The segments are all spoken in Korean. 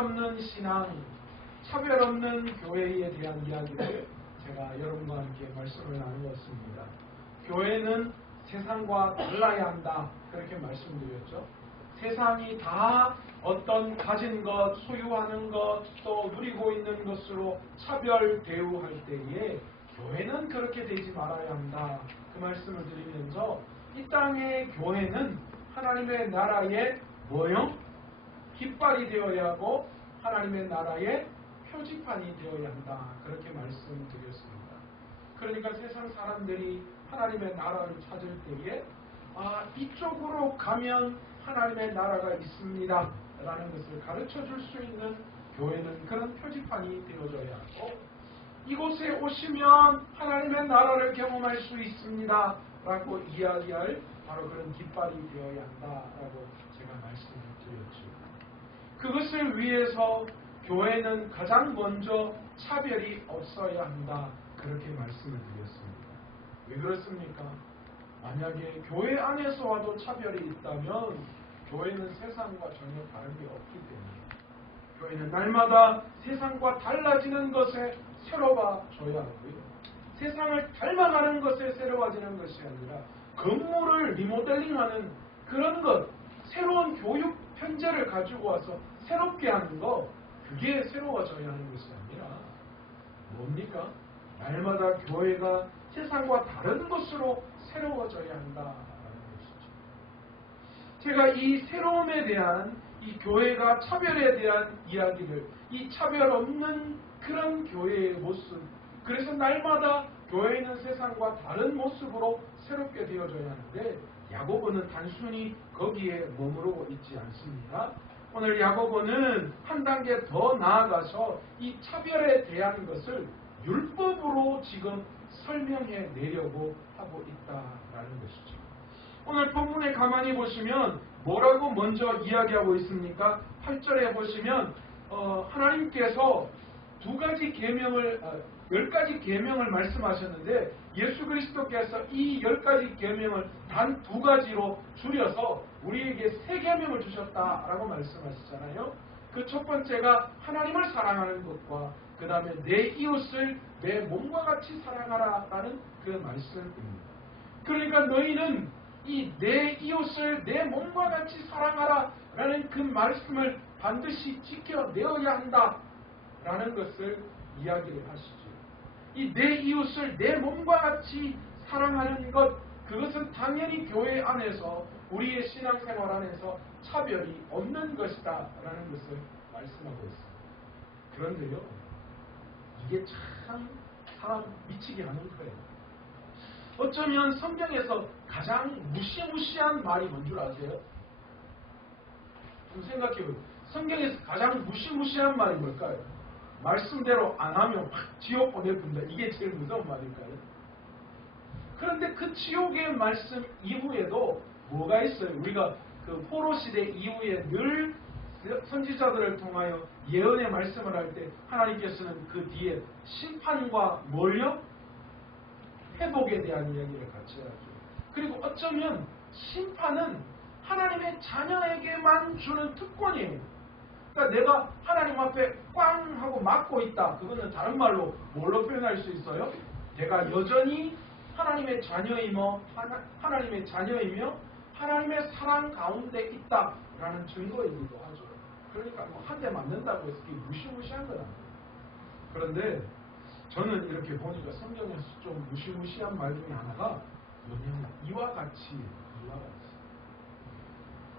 없는 신앙, 차별 없는 교회에 대한 이야기를 제가 여러분과 함께 말씀을 나누었습니다. 교회는 세상과 달라야 한다, 그렇게 말씀드렸죠. 세상이 다 어떤 가진 것, 소유하는 것, 또 누리고 있는 것으로 차별 대우할 때에 교회는 그렇게 되지 말아야 한다, 그 말씀을 드리면서 이 땅의 교회는 하나님의 나라의 뭐요? 깃발이 되어야 하고 하나님의 나라의 표지판이 되어야 한다, 그렇게 말씀드렸습니다. 그러니까 세상 사람들이 하나님의 나라를 찾을 때에 이쪽으로 가면 하나님의 나라가 있습니다 라는 것을 가르쳐 줄 수 있는 교회는 그런 표지판이 되어져야 하고, 이곳에 오시면 하나님의 나라를 경험할 수 있습니다 라고 이야기할 바로 그런 깃발이 되어야 한다라고 제가 말씀을 드렸죠. 그것을 위해서 교회는 가장 먼저 차별이 없어야 한다, 그렇게 말씀을 드렸습니다. 왜 그렇습니까? 만약에 교회 안에서 와도 차별이 있다면 교회는 세상과 전혀 다른 게 없기 때문에 교회는 날마다 세상과 달라지는 것에 새로워져야 하고요. 세상을 닮아가는 것에 새로워지는 것이 아니라 건물을 리모델링하는 그런 것, 새로운 교육 편제를 가지고 와서 새롭게 하는 것, 그게 새로워져야 하는 것이 아니라 뭡니까? 날마다 교회가 세상과 다른 것으로 새로워져야 한다라는 것이죠. 제가 이 새로움에 대한, 이 교회가 차별에 대한 이야기를, 이 차별 없는 그런 교회의 모습, 그래서 날마다 교회는 세상과 다른 모습으로 새롭게 되어져야 하는데, 야고보는 단순히 거기에 머무르고 있지 않습니다. 오늘 야고보는 한 단계 더 나아가서 이 차별에 대한 것을 율법으로 지금 설명해 내려고 하고 있다라는 것이죠. 오늘 본문에 가만히 보시면 뭐라고 먼저 이야기하고 있습니까? 8절에 보시면 하나님께서 10가지 계명을 말씀하셨는데, 예수 그리스도께서 이 10가지 계명을 단 2가지로 줄여서 우리에게 3계명을 주셨다라고 말씀하시잖아요. 그 첫 번째가 하나님을 사랑하는 것과 그 다음에 내 이웃을 내 몸과 같이 사랑하라라는 그 말씀입니다. 그러니까 너희는 이 내 이웃을 내 몸과 같이 사랑하라라는 그 말씀을 반드시 지켜내어야 한다라는 것을 이야기를 하시죠. 이 내 이웃을 내 몸과 같이 사랑하는 것, 그것은 당연히 교회 안에서 우리의 신앙생활 안에서 차별이 없는 것이다 라는 것을 말씀하고 있습니다. 그런데요, 이게 참 사람 미치게 하는 거예요. 어쩌면 성경에서 가장 무시무시한 말이 뭔 줄 아세요? 좀 생각해보세요. 성경에서 가장 무시무시한 말이 뭘까요? 말씀대로 안 하면 확 지옥 보내준다. 이게 제일 무서운 말일까요? 그런데 그 지옥의 말씀 이후에도 뭐가 있어요? 우리가 그 포로 시대 이후에 늘 선지자들을 통하여 예언의 말씀을 할 때 하나님께서는 그 뒤에 심판과 뭘요? 회복에 대한 이야기를 같이 하죠. 그리고 어쩌면 심판은 하나님의 자녀에게만 주는 특권이에요. 그러니까 내가 하나님 앞에 꽝 하고 막고 있다. 그거는 다른 말로 뭘로 표현할 수 있어요? 내가 여전히 하나님의 자녀이며 하나님의 사랑 가운데 있다라는 증거이기도 하죠. 그러니까 뭐 한 대 맞는다고 해서 그게 무시무시한 건 아니에요. 그런데 저는 이렇게 보니까 성경에서 좀 무시무시한 말 중에 하나가 뭐냐면 이와 같이.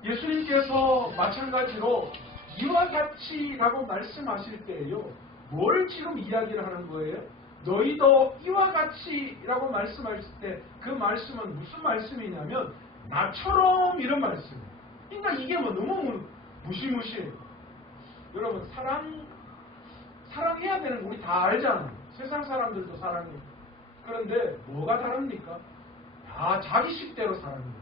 예수님께서 마찬가지로 이와 같이라고 말씀하실 때에요, 뭘 지금 이야기를 하는 거예요? 너희도 이와 같이라고 말씀하실 때 그 말씀은 무슨 말씀이냐면 나처럼 이런 말씀이에요. 그러니까 이게 뭐 너무 무시무시해요. 여러분, 사랑해야 되는 거 우리 다 알잖아요. 세상 사람들도 사랑해요. 그런데 뭐가 다릅니까? 다 자기식대로 사랑해요.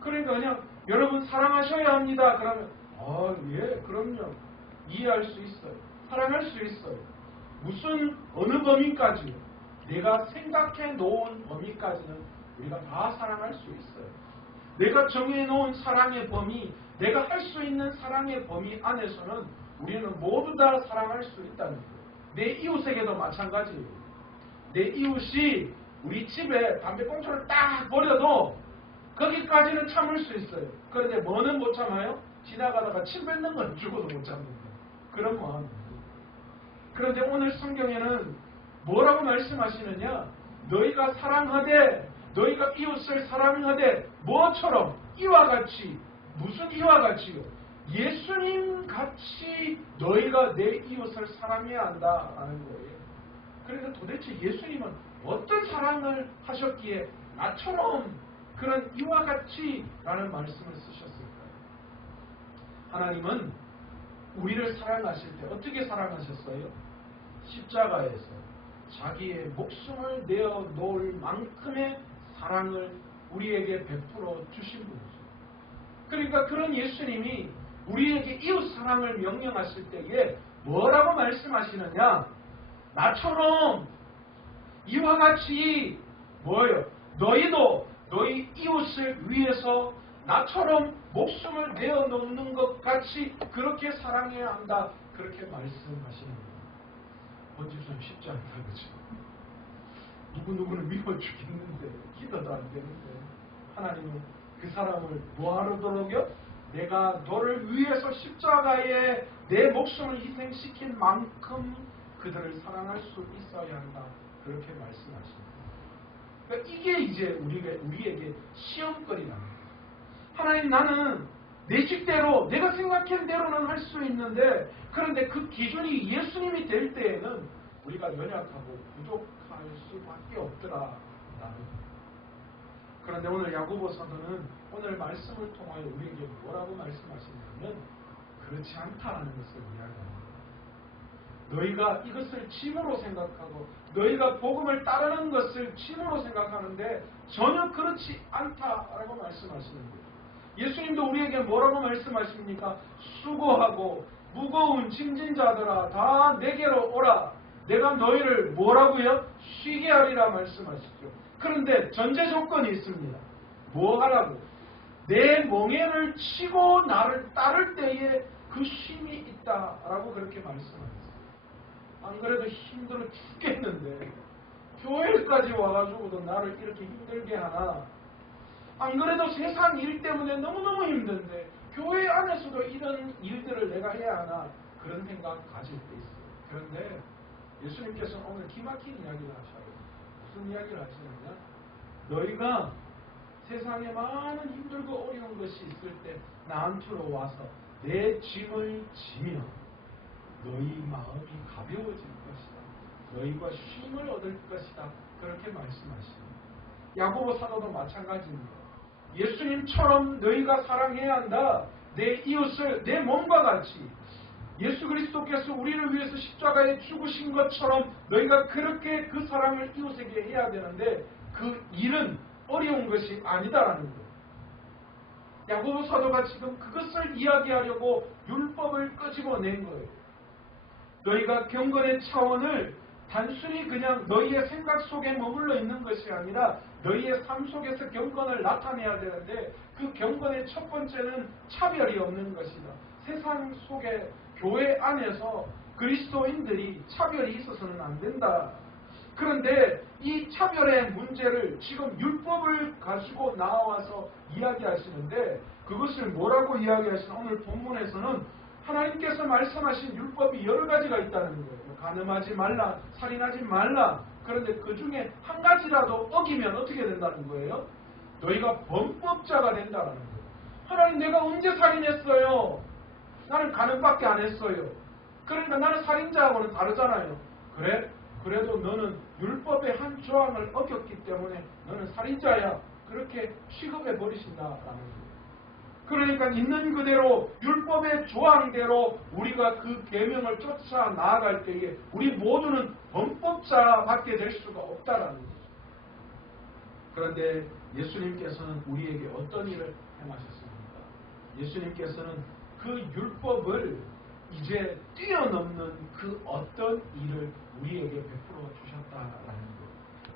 그러니까 그냥 여러분 사랑하셔야 합니다. 그러면 예, 그럼요. 이해할 수 있어요. 사랑할 수 있어요. 무슨 어느 범위까지요? 내가 생각해 놓은 범위까지는 우리가 다 사랑할 수 있어요. 내가 정해 놓은 사랑의 범위, 내가 할 수 있는 사랑의 범위 안에서는 우리는 모두 다 사랑할 수 있다는 거예요. 내 이웃에게도 마찬가지예요. 내 이웃이 우리 집에 담배꽁초를 딱 버려도 거기까지는 참을 수 있어요. 그런데 뭐는 못 참아요? 지나가다가 침 뱉는 건 죽어도 못 참는다. 그런 마음이에요. 그런데 오늘 성경에는 뭐라고 말씀하시느냐? 너희가 사랑하되, 너희가 이웃을 사랑하되 뭐처럼? 이와 같이. 무슨 이와 같이요? 예수님 같이 너희가 내 이웃을 사랑해야 한다라는 거예요. 그러니까 도대체 예수님은 어떤 사랑을 하셨기에 나처럼 그런 이와 같이라는 말씀을 쓰셨을까요? 하나님은 우리를 사랑하실 때 어떻게 사랑하셨어요? 십자가에서 자기의 목숨을 내어 놓을 만큼의 사랑을 우리에게 베풀어 주신 분이죠. 그러니까 그런 예수님이 우리에게 이웃 사랑을 명령하실 때에 뭐라고 말씀하시느냐? 나처럼 이와 같이 뭐예요? 너희도 너희 이웃을 위해서 나처럼 목숨을 내어놓는 것 같이 그렇게 사랑해야 한다. 그렇게 말씀하시는 거예요. 뭔지 좀 쉽지 않다, 그렇죠? 누구누구는 미워 죽겠는데 기도도 안 되는데 하나님은 그 사람을 뭐하러도록요? 내가 너를 위해서 십자가에 내 목숨을 희생시킨 만큼 그들을 사랑할 수 있어야 한다. 그렇게 말씀하십니다. 그러니까 이게 이제 우리에게 시험거리라는 거예요. 하나님, 나는 내 식대로 내가 생각한 대로는 할 수 있는데, 그런데 그 기준이 예수님이 될 때에는 우리가 연약하고 부족할 수밖에 없더라. 그런데 오늘 야고보 사도는 오늘 말씀을 통하여 우리에게 뭐라고 말씀하시냐면 그렇지 않다는 것을 이야기합니다. 너희가 이것을 짐으로 생각하고 너희가 복음을 따르는 것을 짐으로 생각하는데 전혀 그렇지 않다라고 말씀하시는 거예요. 예수님도 우리에게 뭐라고 말씀하십니까? 수고하고 무거운 짐진 자들아 다 내게로 오라. 내가 너희를 뭐라고요? 쉬게 하리라 말씀하시죠. 그런데 전제 조건이 있습니다. 뭐 하라고? 내 멍에를 치고 나를 따를 때에 그 쉼이 있다라고 그렇게 말씀하셨어요. 안 그래도 힘들어 죽겠는데 교회까지 와가지고도 나를 이렇게 힘들게 하나? 안 그래도 세상 일 때문에 너무너무 힘든데 교회 안에서도 이런 일들을 내가 해야 하나? 그런 생각 가질 때 있어요. 그런데 예수님께서는 오늘 기막힌 이야기를 하셔요. 무슨 이야기를 하시느냐? 너희가 세상에 많은 힘들고 어려운 것이 있을 때 나한테로 와서 내 짐을 지며 너희 마음이 가벼워질 것이다. 너희가 쉼을 얻을 것이다. 그렇게 말씀하십니다. 야고보 사도도 마찬가지입니다. 예수님처럼 너희가 사랑해야 한다. 내 이웃을 내 몸과 같이 예수 그리스도께서 우리를 위해서 십자가에 죽으신 것처럼 너희가 그렇게 그 사랑을 이웃에게 해야 되는데 그 일은 어려운 것이 아니다라는 거예요. 야고보 사도가 지금 그것을 이야기하려고 율법을 끄집어낸 거예요. 너희가 경건의 차원을 단순히 그냥 너희의 생각 속에 머물러 있는 것이 아니라 너희의 삶 속에서 경건을 나타내야 되는데 그 경건의 첫 번째는 차별이 없는 것이다. 세상 속에 교회 안에서 그리스도인들이 차별이 있어서는 안 된다. 그런데 이 차별의 문제를 지금 율법을 가지고 나와서 이야기하시는데 그것을 뭐라고 이야기하시나? 오늘 본문에서는 하나님께서 말씀하신 율법이 여러 가지가 있다는 거예요. 간음하지 말라, 살인하지 말라. 그런데 그 중에 한 가지라도 어기면 어떻게 된다는 거예요? 너희가 범법자가 된다는 거예요. 하나님, 내가 언제 살인했어요? 나는 간음밖에 안 했어요. 그러니까 나는 살인자하고는 다르잖아요. 그래? 그래도 너는 율법의 한 조항을 어겼기 때문에 너는 살인자야. 그렇게 취급해 버리신다라는 거예요. 그러니까 있는 그대로 율법의 조항대로 우리가 그 계명을 쫓아 나아갈 때에 우리 모두는 범법자밖에 될 수가 없다라는 거죠. 그런데 예수님께서는 우리에게 어떤 일을 행하셨습니까? 예수님께서는 그 율법을 이제 뛰어넘는 그 어떤 일을 우리에게 베풀어 주셨다라는 거예요.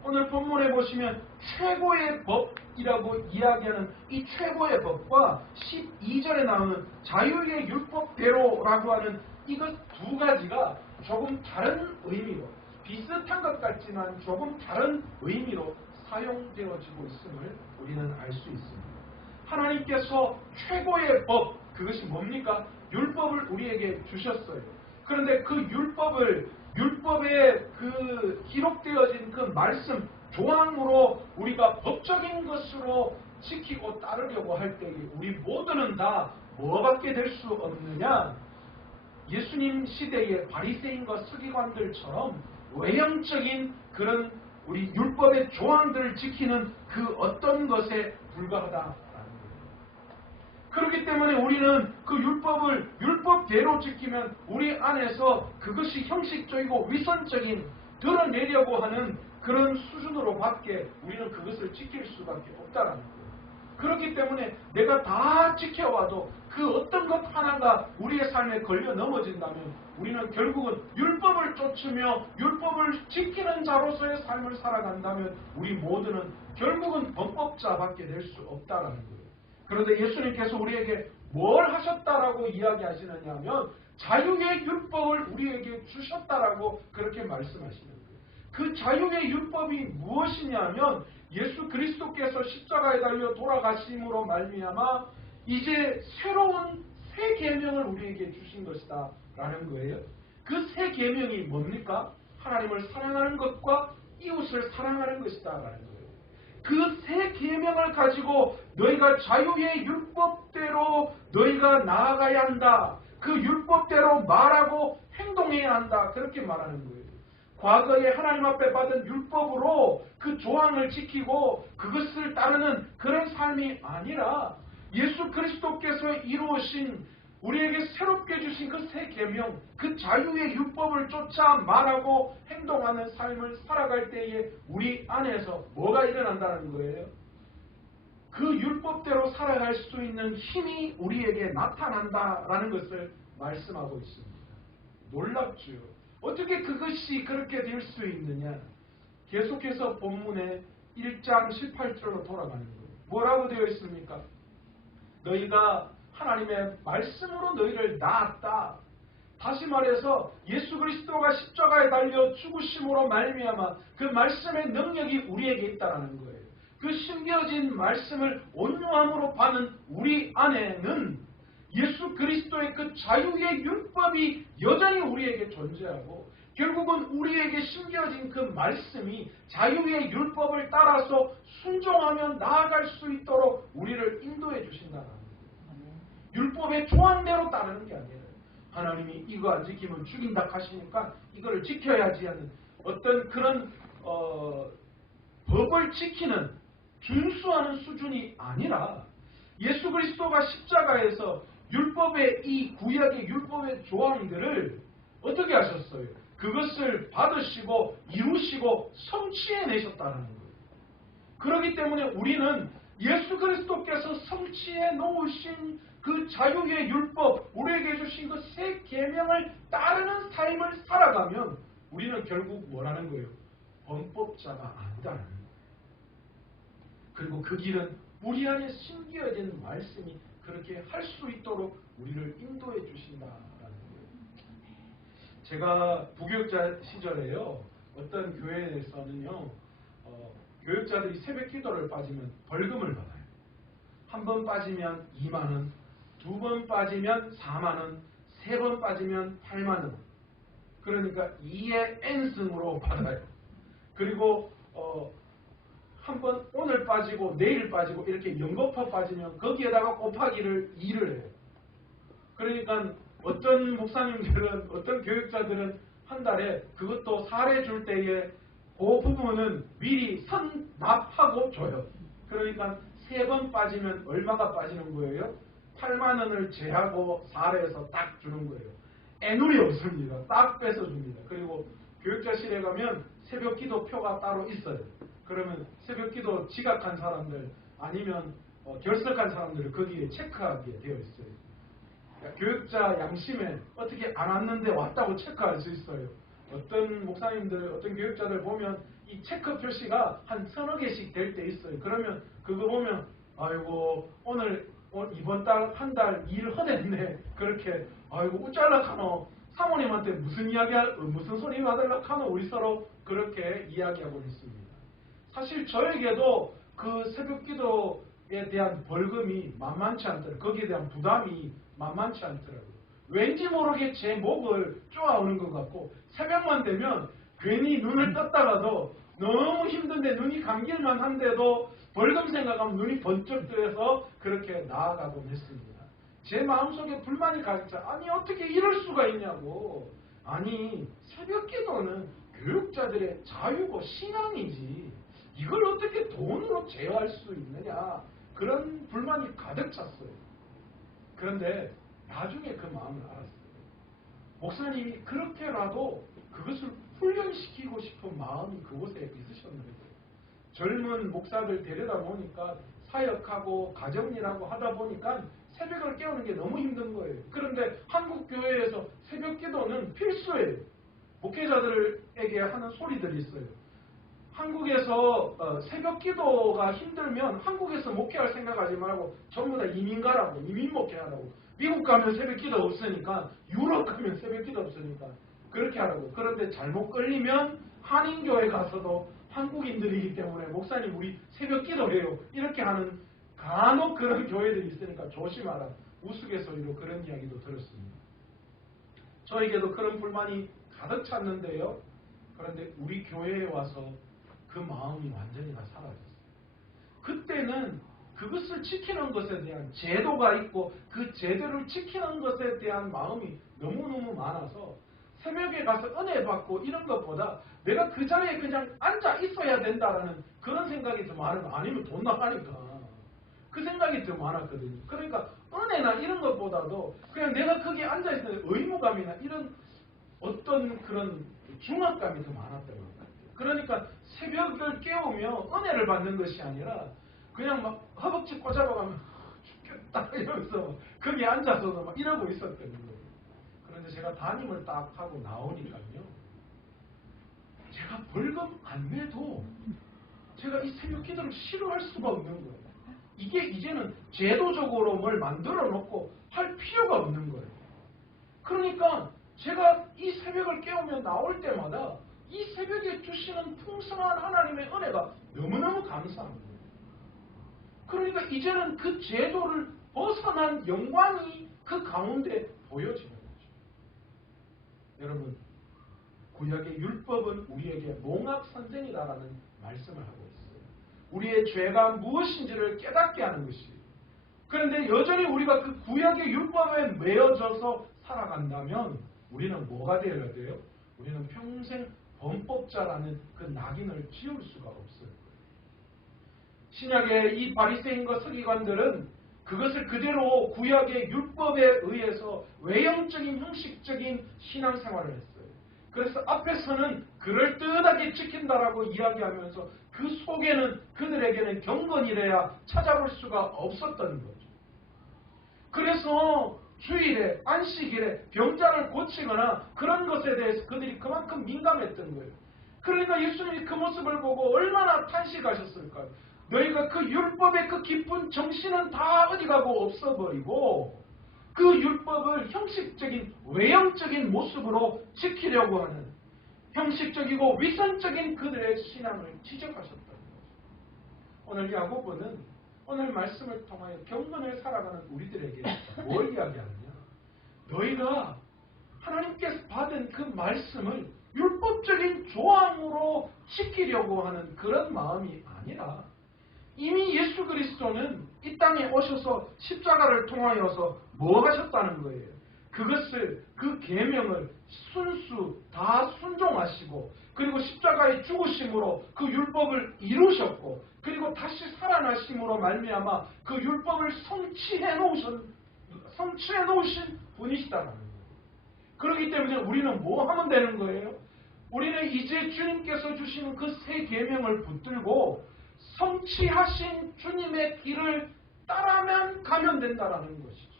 오늘 본문에 보시면 최고의 법이라고 이야기하는 이 최고의 법과 12절에 나오는 자유의 율법대로라고 하는 이것 두 가지가 조금 다른 의미로, 비슷한 것 같지만 조금 다른 의미로 사용되어지고 있음을 우리는 알 수 있습니다. 하나님께서 최고의 법, 그것이 뭡니까? 율법을 우리에게 주셨어요. 그런데 그 율법에 그 기록되어진 그 말씀, 조항으로 우리가 법적인 것으로 지키고 따르려고 할 때에 우리 모두는 다 뭐밖에 될 수 없느냐? 예수님 시대의 바리새인과 서기관들처럼 외형적인 그런 우리 율법의 조항들을 지키는 그 어떤 것에 불과하다라는 거예요. 그렇기 때문에 우리는 그 율법을 율법대로 지키면 우리 안에서 그것이 형식적이고 위선적인 드러내려고 하는 그런 수준으로 밖에 우리는 그것을 지킬 수밖에 없다라는 거예요. 그렇기 때문에 내가 다 지켜와도 그 어떤 것 하나가 우리의 삶에 걸려 넘어진다면 우리는 결국은 율법을 쫓으며 율법을 지키는 자로서의 삶을 살아간다면 우리 모두는 결국은 범법자밖에 될 수 없다라는 거예요. 그런데 예수님께서 우리에게 뭘 하셨다라고 이야기하시느냐 하면 자유의 율법을 우리에게 주셨다라고 그렇게 말씀하시는 거예요. 그 자유의 율법이 무엇이냐면 예수 그리스도께서 십자가에 달려 돌아가심으로 말미암아 이제 새로운 새 계명을 우리에게 주신 것이다 라는 거예요. 그 새 계명이 뭡니까? 하나님을 사랑하는 것과 이웃을 사랑하는 것이다 라는 거예요. 그 새 계명을 가지고 너희가 자유의 율법대로 너희가 나아가야 한다. 그 율법대로 말하고 행동해야 한다. 그렇게 말하는 거예요. 과거에 하나님 앞에 받은 율법으로 그 조항을 지키고 그것을 따르는 그런 삶이 아니라 예수 그리스도께서 이루신 우리에게 새롭게 주신 그 새 계명, 그 자유의 율법을 쫓아 말하고 행동하는 삶을 살아갈 때에 우리 안에서 뭐가 일어난다는 거예요? 그 율법대로 살아갈 수 있는 힘이 우리에게 나타난다라는 것을 말씀하고 있습니다. 놀랍죠. 어떻게 그것이 그렇게 될 수 있느냐? 계속해서 본문에 1장 18절로 돌아가는 거예요. 뭐라고 되어 있습니까? 너희가 하나님의 말씀으로 너희를 낳았다. 다시 말해서 예수 그리스도가 십자가에 달려 죽으심으로 말미암아 그 말씀의 능력이 우리에게 있다는 거예요. 그 심겨진 말씀을 온유함으로 받는 우리 안에는 예수 그리스도의 그 자유의 율법이 여전히 우리에게 존재하고 결국은 우리에게 심겨진 그 말씀이 자유의 율법을 따라서 순종하며 나아갈 수 있도록 우리를 인도해 주신다는 거예요. 율법의 조항대로 따르는 게 아니에요. 하나님이 이거 안 지키면 죽인다 하시니까 이거를 지켜야지 하는 어떤 그런 법을 지키는 준수하는 수준이 아니라 예수 그리스도가 십자가에서 율법의 이 구약의 율법의 조항들을 어떻게 하셨어요? 그것을 받으시고 이루시고 성취해내셨다는 거예요. 그렇기 때문에 우리는 예수 그리스도께서 성취해 놓으신 그 자유의 율법, 우리에게 주신 그 새 계명을 따르는 삶을 살아가면 우리는 결국 뭐라는 거예요? 범법자가 아니다는 거예요. 그리고 그 길은 우리 안에 심겨진 말씀이 그렇게 할 수 있도록 우리를 인도해 주신다라는 거예요. 제가 부교육자 시절에요. 어떤 교회에서는요. 교육자들이 새벽 기도를 빠지면 벌금을 받아요. 한 번 빠지면 2만 원, 2번 빠지면 4만 원, 3번 빠지면 8만 원. 그러니까 2의 n승으로 받아요. 그리고 한 번 오늘 빠지고 내일 빠지고 이렇게 연거푸 빠지면 거기에다가 곱하기를 2를 해요. 그러니까 어떤 목사님들은 어떤 교육자들은 한 달에 그것도 사례 줄 때에 그 부분은 미리 선납하고 줘요. 그러니까 3번 빠지면 얼마가 빠지는 거예요? 8만 원을 제하고 사례에서 딱 주는 거예요. 애누리 없습니다. 딱 뺏어줍니다. 그리고 교육자실에 가면 새벽 기도표가 따로 있어요. 그러면 새벽 기도 지각한 사람들 아니면 결석한 사람들을 거기에 체크하게 되어 있어요. 교육자 양심에 어떻게 안 왔는데 왔다고 체크할 수 있어요. 어떤 목사님들, 어떤 교육자들 보면 이 체크 표시가 한 1000여 개씩 될 때 있어요. 그러면 그거 보면 아이고 오늘 이번 달 한 달 일 허됐네 그렇게 아이고 어쩌려카노 사모님한테 무슨 소리 받으려카노 우리 서로 그렇게 이야기하고 있습니다. 사실 저에게도 그 새벽 기도에 대한 벌금이 만만치 않더라고요. 거기에 대한 부담이 만만치 않더라고요. 왠지 모르게 제 목을 쪼아오는 것 같고 새벽만 되면 괜히 눈을 떴다가도 너무 힘든데 눈이 감길만 한데도 벌금 생각하면 눈이 번쩍 뜨여서 그렇게 나아가곤 했습니다. 제 마음속에 불만이 가득 차. 아니 어떻게 이럴 수가 있냐고. 아니 새벽 기도는 교육자들의 자유고 신앙이지 이걸 어떻게 돈으로 제어할 수 있느냐. 그런 불만이 가득 찼어요. 그런데 나중에 그 마음을 알았어요. 목사님이 그렇게라도 그것을 훈련시키고 싶은 마음이 그곳에 있으셨는데 젊은 목사들 데려다 보니까 사역하고 가정일하고 하다 보니까 새벽을 깨우는 게 너무 힘든 거예요. 그런데 한국 교회에서 새벽 기도는 필수예요. 목회자들에게 하는 소리들이 있어요. 한국에서 새벽 기도가 힘들면 한국에서 목회할 생각하지 말고 전부 다 이민 가라고, 이민 목회하라고. 미국 가면 새벽 기도 없으니까, 유럽 가면 새벽 기도 없으니까 그렇게 하라고. 그런데 잘못 걸리면 한인교회 가서도 한국인들이기 때문에 목사님 우리 새벽 기도해요. 이렇게 하는 간혹 그런 교회들이 있으니까 조심하라. 우스갯소리로 그런 이야기도 들었습니다. 저에게도 그런 불만이 가득 찼는데요. 그런데 우리 교회에 와서 그 마음이 완전히 다 사라졌어요. 그때는 그것을 지키는 것에 대한 제도가 있고 그 제도를 지키는 것에 대한 마음이 너무너무 많아서 새벽에 가서 은혜 받고 이런 것보다 내가 그 자리에 그냥 앉아 있어야 된다라는 그런 생각이 더 많은 거 아니면 돈 나가니까 그 생각이 더 많았거든요. 그러니까 은혜나 이런 것보다도 그냥 내가 거기에 앉아 있는 의무감이나 이런 어떤 그런 중압감이 더 많았던 것 같아요. 그러니까 새벽을 깨우며 은혜를 받는 것이 아니라 그냥 막 허벅지 꽂아봐가면 죽겠다 이러면서 거기에 앉아서도 막 이러고 있었던 거예요. 그런데 제가 담임을 딱 하고 나오니까요. 제가 벌금 안 내도 제가 이 새벽 기도를 싫어할 수가 없는 거예요. 이게 이제는 제도적으로 뭘 만들어 놓고 할 필요가 없는 거예요. 그러니까 제가 이 새벽을 깨우며 나올 때마다 이 새벽에 주시는 풍성한 하나님의 은혜가 너무너무 감사한 거예요. 그러니까 이제는 그 제도를 벗어난 영광이 그 가운데 보여지는 거죠. 여러분, 구약의 율법은 우리에게 몽합선생이다라는 말씀을 하고 있어요. 우리의 죄가 무엇인지를 깨닫게 하는 것이에요. 그런데 여전히 우리가 그 구약의 율법에 매여져서 살아간다면 우리는 뭐가 되어야 돼요? 우리는 평생 범법자라는 그 낙인을 지울 수가 없어요. 신약의 이 바리새인과 서기관들은 그것을 그대로 구약의 율법에 의해서 외형적인 형식적인 신앙생활을 했어요. 그래서 앞에서는 그럴듯하게 지킨다라고 이야기하면서 그 속에는 그들에게는 경건이래야 찾아볼 수가 없었던 거죠. 그래서 주일에 안식일에 병자를 고치거나 그런 것에 대해서 그들이 그만큼 민감했던 거예요. 그러니까 예수님이 그 모습을 보고 얼마나 탄식하셨을까요? 너희가 그 율법의 그 깊은 정신은 다 어디 가고 없어버리고 그 율법을 형식적인 외형적인 모습으로 지키려고 하는 형식적이고 위선적인 그들의 신앙을 지적하셨다는 거죠. 오늘 야고보는 오늘 말씀을 통하여 경건을 살아가는 우리들에게 뭘 이야기하느냐? 너희가 하나님께서 받은 그 말씀을 율법적인 조항으로 지키려고 하는 그런 마음이 아니라 이미 예수 그리스도는 이 땅에 오셔서 십자가를 통하여서 뭐 하셨다는 거예요? 그것을 그 계명을 순수 다 순종하시고 그리고 십자가의 죽으심으로 그 율법을 이루셨고 그리고 다시 살아나심으로 말미암아 그 율법을 성취해 놓으신 분이시다라는 거예요. 그렇기 때문에 우리는 뭐 하면 되는 거예요? 우리는 이제 주님께서 주시는 그 새 계명을 붙들고 성취하신 주님의 길을 따라만 가면 된다라는 것이죠.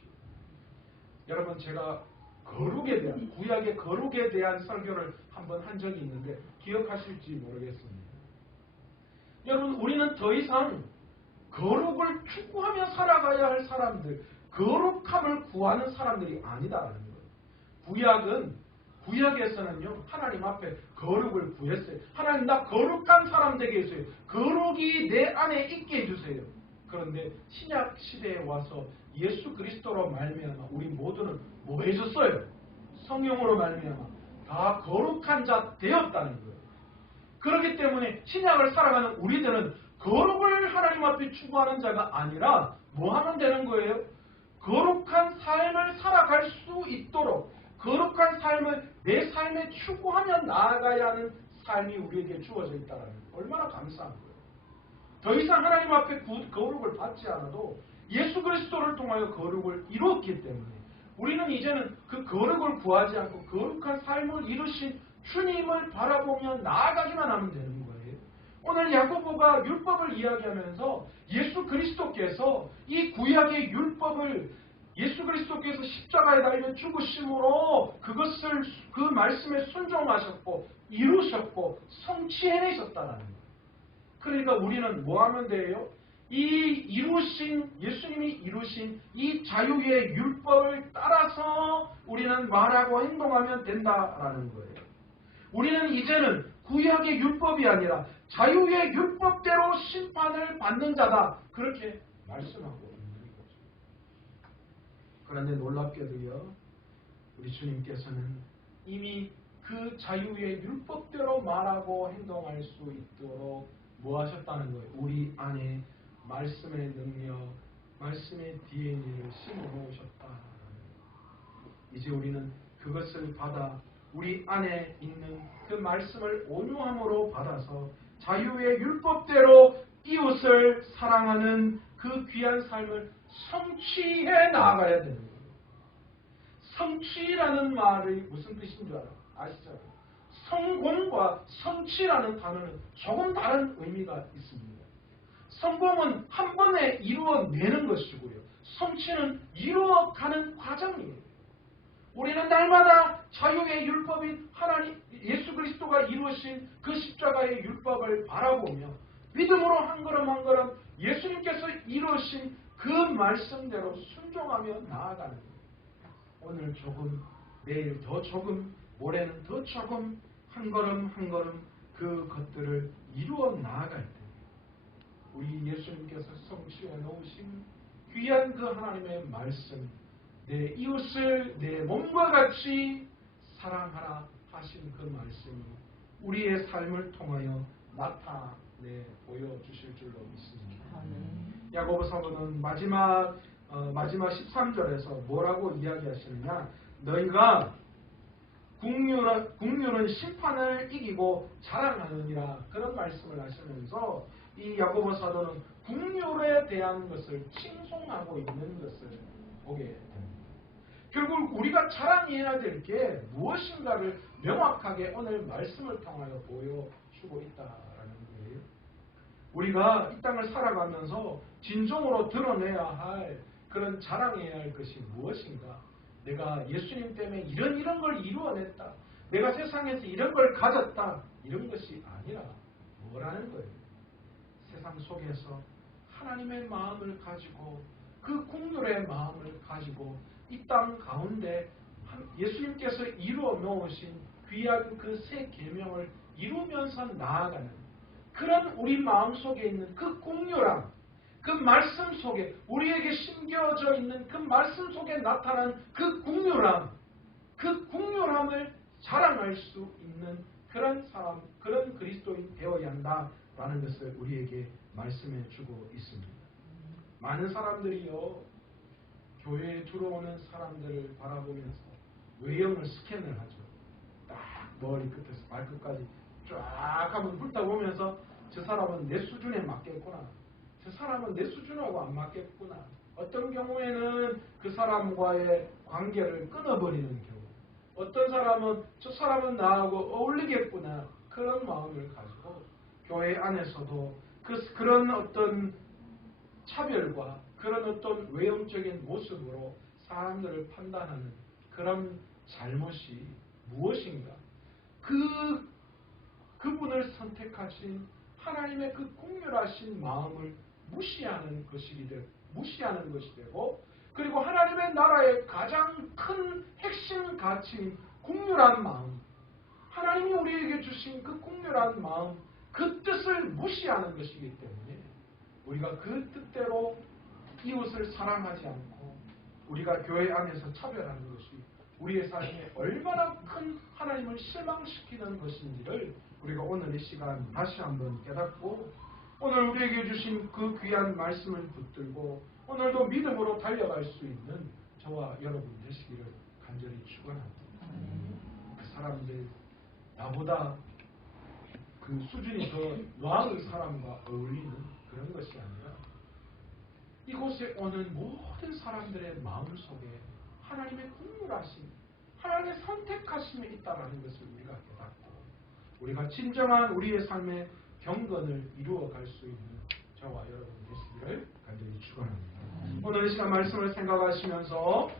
여러분, 제가 거룩에 대한 구약의 거룩에 대한 설교를 한번 한 적이 있는데 기억하실지 모르겠습니다. 여러분, 우리는 더 이상 거룩을 추구하며 살아가야 할 사람들, 거룩함을 구하는 사람들이 아니다라는 거예요. 구약에서는요, 하나님 앞에 거룩을 구했어요. 하나님, 나 거룩한 사람 되게 해주세요. 거룩이 내 안에 있게 해주세요. 그런데 신약 시대에 와서 예수 그리스도로 말미암아 우리 모두는 뭐 해줬어요? 성령으로 말미암아 다 거룩한 자 되었다는 거예요. 그렇기 때문에 신약을 살아가는 우리들은 거룩을 하나님 앞에 추구하는 자가 아니라 뭐 하면 되는 거예요? 거룩한 삶을 살아갈 수 있도록 거룩한 삶을 내 삶에 추구하며 나아가야 하는 삶이 우리에게 주어져 있다는 거예요. 얼마나 감사한 거예요. 더 이상 하나님 앞에 거룩을 받지 않아도 예수 그리스도를 통하여 거룩을 이루었기 때문에 우리는 이제는 그 거룩을 구하지 않고 거룩한 삶을 이루신 주님을 바라보며 나아가기만 하면 되는 거예요. 오늘 야고보가 율법을 이야기하면서 예수 그리스도께서 이 구약의 율법을 예수 그리스도께서 십자가에 달려 죽으심으로 그것을 그 말씀에 순종하셨고 이루셨고 성취해내셨다는 거예요. 그러니까 우리는 뭐 하면 돼요? 예수님이 이루신 이 자유의 율법을 따라서 우리는 말하고 행동하면 된다라는 거예요. 우리는 이제는 구약의 율법이 아니라 자유의 율법대로 심판을 받는 자다. 그렇게 말씀하고 있는 거죠. 그런데 놀랍게도요, 우리 주님께서는 이미 그 자유의 율법대로 말하고 행동할 수 있도록 뭐 하셨다는 거예요? 우리 안에 말씀의 능력, 말씀의 DNA를 심어놓으셨다. 이제 우리는 그것을 받아 우리 안에 있는 그 말씀을 온유함으로 받아서 자유의 율법대로 이웃을 사랑하는 그 귀한 삶을 성취해 나아가야 되는 거예요. 성취라는 말이 무슨 뜻인 줄 아시죠? 성공과 성취라는 단어는 조금 다른 의미가 있습니다. 성공은 한 번에 이루어내는 것이고요. 성취는 이루어가는 과정이에요. 우리는 날마다 자유의 율법인 하나님 예수 그리스도가 이루신 그 십자가의 율법을 바라보며 믿음으로 한 걸음 한 걸음 예수님께서 이루신 그 말씀대로 순종하며 나아가는 거예요. 오늘 조금, 내일 더 조금, 모레는 더 조금 한 걸음 한 걸음 그 것들을 이루어 나아갈 때 우리 예수님께서 성취해 놓으신 귀한 그 하나님의 말씀, 내 이웃을 내 몸과 같이 사랑하라 하신 그 말씀이 우리의 삶을 통하여 나타내 보여주실 줄로 믿습니다. 야고보 사도는 마지막 13절에서 뭐라고 이야기하시느냐, 너희가 국률은 심판을 이기고 자랑하느니라, 그런 말씀을 하시면서 이 야고보 사도는 국률에 대한 것을 칭송하고 있는 것을 보게 됩니다. 결국 우리가 자랑해야 될 게 무엇인가를 명확하게 오늘 말씀을 통하여 보여주고 있다라는 거예요. 우리가 이 땅을 살아가면서 진정으로 드러내야 할 그런 자랑해야 할 것이 무엇인가? 내가 예수님 때문에 이런 걸 이루어냈다. 내가 세상에서 이런 걸 가졌다. 이런 것이 아니라 뭐라는 거예요? 세상 속에서 하나님의 마음을 가지고 그 국률의 마음을 가지고 이 땅 가운데 예수님께서 이루어 놓으신 귀한 그 새 계명을 이루면서 나아가는 그런 우리 마음속에 있는 그 국률함, 그 말씀 속에 우리에게 심겨져 있는 그 말씀 속에 나타난 그 국률함, 그 국률함을 자랑할 수 있는 그런 사람, 그런 그리스도인 되어야 한다라는 것을 우리에게 말씀해 주고 있습니다. 많은 사람들이요, 교회에 들어오는 사람들을 바라보면서 외형을 스캔을 하죠. 딱 머리 끝에서 발끝까지 쫙 한번 훑어보면서 저 사람은 내 수준에 맞겠구나, 저 사람은 내 수준하고 안 맞겠구나. 어떤 경우에는 그 사람과의 관계를 끊어버리는 경우, 어떤 사람은 저 사람은 나하고 어울리겠구나, 그런 마음을 가지고 교회 안에서도 그런 어떤 차별과 그런 어떤 외형적인 모습으로 사람들을 판단하는 그런 잘못이 무엇인가? 그분을 선택하신 하나님의 그 공멸하신 마음을 무시하는 것이 되고, 그리고 하나님의 나라의 가장 큰 핵심 가치인 국률한 마음, 하나님이 우리에게 주신 그 국률한 마음, 그 뜻을 무시하는 것이기 때문에 우리가 그 뜻대로 이웃을 사랑하지 않고 우리가 교회 안에서 차별하는 것이 우리의 삶에 얼마나 큰 하나님을 실망시키는 것인지를 우리가 오늘 이 시간 다시 한번 깨닫고 오늘 우리에게 주신 그 귀한 말씀을 붙들고 오늘도 믿음으로 달려갈 수 있는 저와 여러분 되시기를 간절히 축원합니다. 그 사람들 나보다 그 수준이 더 왕의 사람과 어울리는 그런 것이 아니라 이곳에 오는 모든 사람들의 마음 속에 하나님의 국률하심, 하나님의 선택하심이 있다는 것을 우리가 깨닫고 우리가 진정한 우리의 삶의 경건을 이루어갈 수 있는 저와 여러분 되시기를 간절히 축원합니다. 오늘 이 시간 말씀을 생각하시면서